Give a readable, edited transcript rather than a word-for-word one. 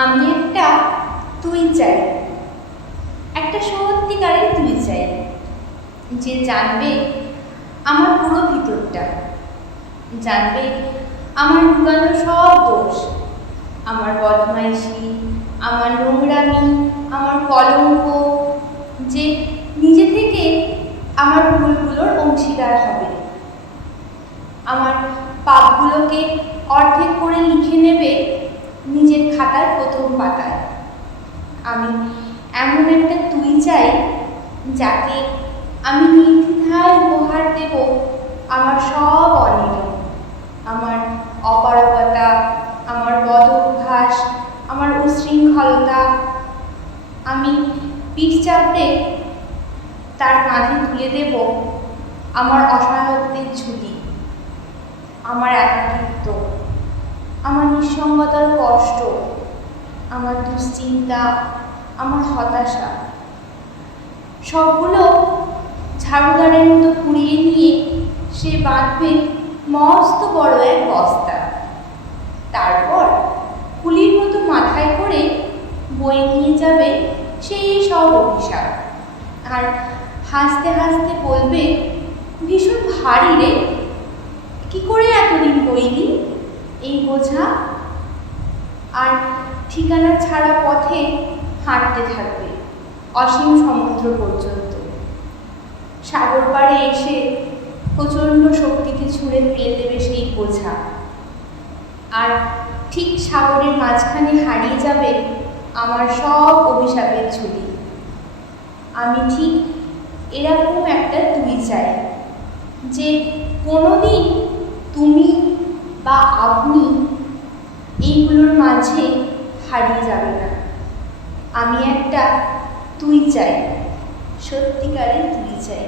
আমি একটা তুই চাই, একটা সত্যিকারের তুই চাই, যে জানবে আমার পুরো ভিতরটা, জানবে আমার লুকানো সব দোষ, আমার বদমাইশি, আমার নোংরামি, আমার কলঙ্ক, যে নিজে থেকে আমার ভুলগুলোর অংশীদার হবে, আমার পাপগুলোকে অর্ধেক করে লিখে নেবে নিজের খাতার প্রথম পাতায়। আমি এমন একটা তুই চাই, যাকে আমি নির্দ্বিধায় উপহার দেব আমার সব অনিয়ম, আমার অপারগতা, আমার বদ অভ্যাস, আমার উশৃঙ্খলতা। আমি পিঠ চাপড়ে তার কাঁধে তুলে দেব আমার অসহায়ত্বের ঝুলি, আমার একাকিত্ব, আমার নিঃসঙ্গতার কষ্ট, আমার দুশ্চিন্তা, আমার হতাশা। সবগুলো ঝাড়ুদারের মতো কুড়িয়ে নিয়ে সে বাঁধবে মস্ত বড় এক বস্তা। তারপর কুলির মতো মাথায় করে বয়ে নিয়ে যাবে সেই সব অভিশাপ, আর হাসতে হাসতে বলবে, ভীষণ ভারী রে, কি করে এতদিন বইলি এই বোঝা। আর ঠিকানা ছাড়া পথে হাঁটতে থাকবে অসীম সমুদ্র পর্যন্ত। সাগর পাড়ে এসে প্রচণ্ড শক্তিতে ছুঁড়ে ফেলে দেবে সেই বোঝা, আর ঠিক সাগরের মাঝখানে হারিয়ে যাবে আমার সব অভিশাপের ঝুলি। আমি ঠিক এরকম একটা তুই চাই, যে কোনোদিন তুমি বা আপনি এইগুলোর মাঝে হারিয়ে যাবে না। আমি একটা তুই চাই, সত্যিকারের তুই চাই।